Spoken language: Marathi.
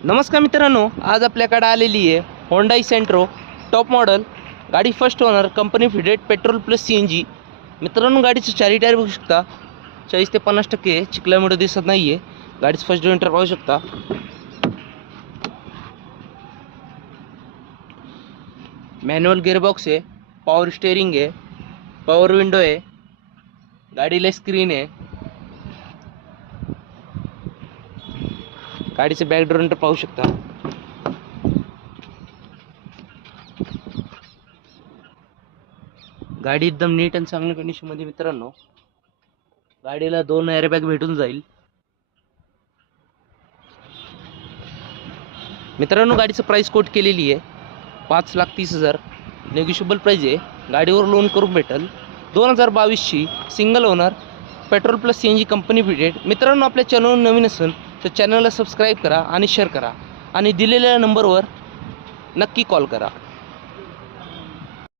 नमस्कार मित्रांनो, आज आपल्याकडे आलेली आहे होंडाई सेंट्रो टॉप मॉडल गाडी first owner company fitted petrol plus CNG। मित्रांनो, गाडीचे चारी टायर बघू शकता, 40 ते 50% चिखलामुळे दिसत नाही आहे। गाडीचं फर्स्ट जोइंटर पाहू शकता। मॅन्युअल गिअरबॉक्स आहे, पॉवर स्टेअरिंग आहे, पॉवर विंडो आहे, गाडीला स्क्रीन आहे। गाडीचे बॅक जोइंटर पाहू शकता। गाडी एकदम नीट आणि चांगल्या कंडिशन मध्ये मित्रांनो। गाडीला 2 एअरबॅग भेटून जाईल। मित्रांनो, गाडीचं प्राइस कोट केलेली आहे 5,30,000, नेगोशिएबल प्राइस आहे। गाडीवर लोन करून भेटेल। 2022 ची single owner petrol plus CNG company fitted. मित्रांनो, आपल्या चॅनलवर नवीन असेल तर चॅनलला सबस्क्राईब करा आणि शेअर करा आणि दिलेल्या नंबरवर नक्की कॉल करा।